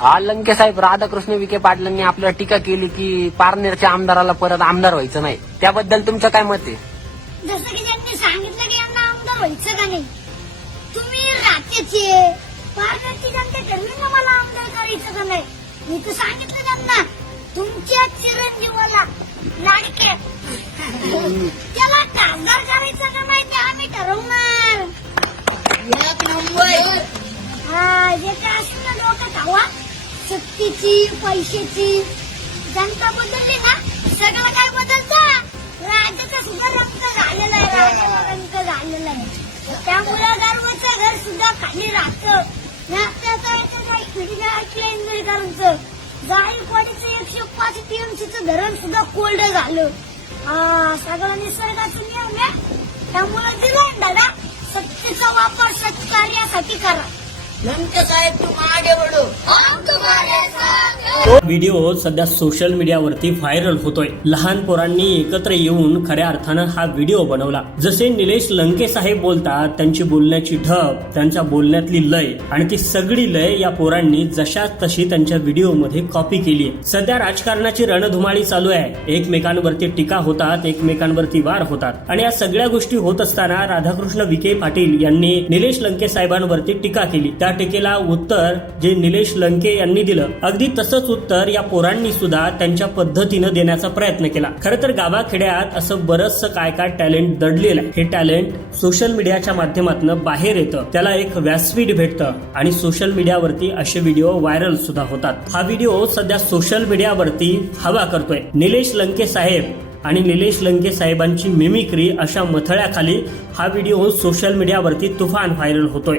हा लंके साहेब राधाकृष्ण विखे पाटलांनी आपल्यावर टीका केली की पारनेरच्या आमदाराला परत आमदार व्हायचं नाही. त्याबद्दल तुमचं काय मत आहे? जसं की त्यांनी सांगितलं की यांना आमदार व्हायचं का नाही तुम्ही राज्याचे जनता ठरवी ना मला आमदार करायचं का नाही? मी तर सांगितलं त्यांना तुमच्या चिरंजीवाला लाडके. त्याला खासदार करायचं का नाही ते आम्ही ठरवणार. एक नंबर. हा जे काय शक्तीची पैशाची. जनता बदलली ना? सगळं काय बदलतं? राजाचा सुद्धा रक्त झालेला आहे राज्याचा रंग झालेला आहे. त्यामुळे गर्वाचं घर सुद्धा खाली राहतं. मी आत्ताचा एकशे पाच टीएमसीचं धरण सुद्धा कोल्ड झालं. सगळं निसर्गाचं नियम आहे. त्यामुळे दिलं दादा? लंके साहेब तुम तो व्हिडिओ सध्या सोशल मीडियावरती व्हायरल होतोय. लहान पोरांनी एकत्र येऊन खऱ्या अर्थानं हा व्हिडिओ बनवला. जसे निलेश लंके साहेब बोलतात त्यांची बोलण्याची ढब त्यांच्या बोलण्यातली लय आणि ती सगळी लय या पोरांनी जशा तशी त्यांच्या व्हिडिओमध्ये कॉपी केली सध्या राजकारणाची रणधुमाळी चालू आहे. एकमेकांवरती टीका होतात एकमेकांवरती वार होतात. आणि या सगळ्या गोष्टी होत असताना राधाकृष्ण विखे पाटील यांनी निलेश लंके साहेबांवरती टीका केली. त्या टीकेला उत्तर जे निलेश लंके यांनी दिलं. अगदी तसं तसंच उत्तर या पोरांनी सुद्धा त्यांच्या पद्धतीनं देण्याचा प्रयत्न केला. खरं तर गावाखेड्यात असं बरंचसं काय काय टॅलेंट दडलेलं आहे. हे टॅलेंट सोशल मीडियाच्या माध्यमातून बाहेर येतं. त्याला एक व्यासपीठ भेटतं आणि सोशल मीडियावरती असे व्हिडिओ व्हायरल सुद्धा होतात. हा व्हिडिओ सध्या सोशल मीडियावरती हवा करतोय. निलेश लंके साहेब आणि निलेश लंके साहेबांची मिमिक्री अशा मथळ्याखाली हा व्हिडिओ सोशल मीडियावरती तुफान व्हायरल होतोय.